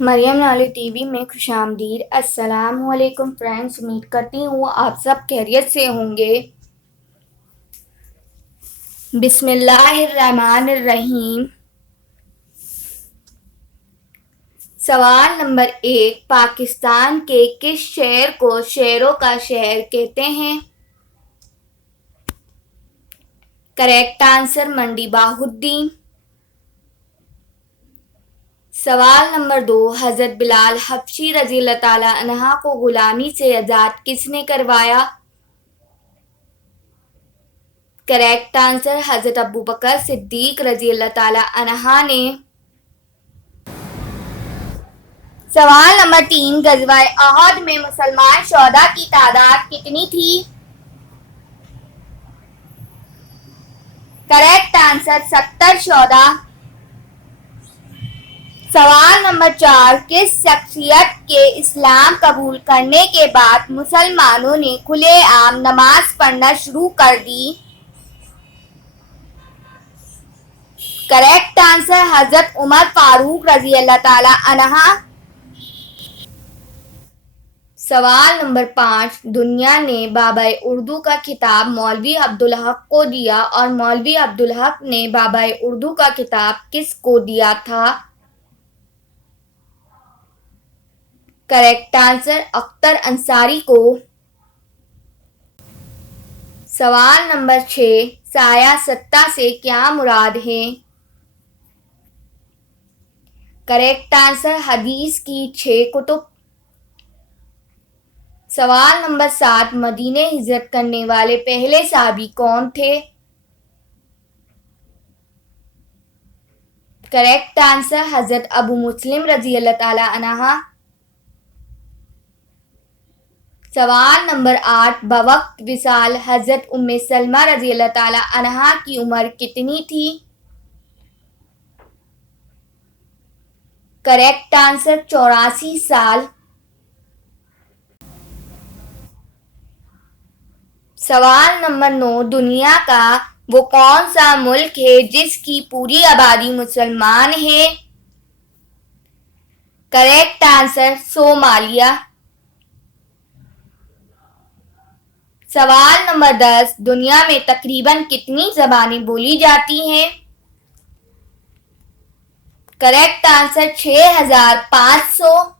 मरियम नाले टीवी में खुशामदीद। अस्सलाम वालेकुम फ्रेंड्स, उम्मीद करती हूँ आप सब खैरियत से होंगे। बिस्मिल्लाहिर्रहमानिर्रहीम। सवाल नंबर 1, पाकिस्तान के किस शहर को शहरों का शहर कहते हैं? करेक्ट आंसर मंडी बाहुद्दीन। सवाल नंबर 2, हज़रत बिलाल हबशी रज़ियल्लाहु ताला अन्हा को गुलामी से आज़ाद किसने करवाया? करेक्ट आंसर हज़रत अबू बकर सिद्दीक रज़ियल्लाहु ताला अन्हा ने। सवाल नंबर 3, गज़वाए अहद में मुसलमान शोहदा की तादाद कितनी थी? Correct answer 70 शोहदा। सवाल नंबर 4, किस शख्सियत के इस्लाम कबूल करने के बाद मुसलमानों ने खुलेआम नमाज पढ़ना शुरू कर दी? करेक्ट आंसर हज़रत उमर फारूक रज़ियल्लाहु ताला अन्हा। सवाल नंबर 5, दुनिया ने बाबाए उर्दू का खिताब मौलवी अब्दुल हक को दिया और मौलवी अब्दुल हक ने बाबाए उर्दू का खिताब किसको दिया था? करेक्ट आंसर अख्तर अंसारी को। सवाल नंबर 6, साया सत्ता से क्या मुराद है? करेक्ट आंसर हदीस की 6 कुतुब। सवाल नंबर 7, मदीने हिजरत करने वाले पहले सहाबी कौन थे? करेक्ट आंसर हजरत अबू मुस्लिम रज़ियल्लाहु ताला अन्हा। सवाल नंबर 8, बवक्त विसाल हजरत उम्मे सलमा रज़ियल्लाहु ताला अन्हा की उम्र कितनी थी? करेक्ट आंसर 84 साल। सवाल नंबर 9, दुनिया का वो कौन सा मुल्क है जिसकी पूरी आबादी मुसलमान है? Correct answer Somalia. सवाल नंबर 10, दुनिया में तकरीबन कितनी ज़बानें बोली जाती हैं? Correct answer 6500।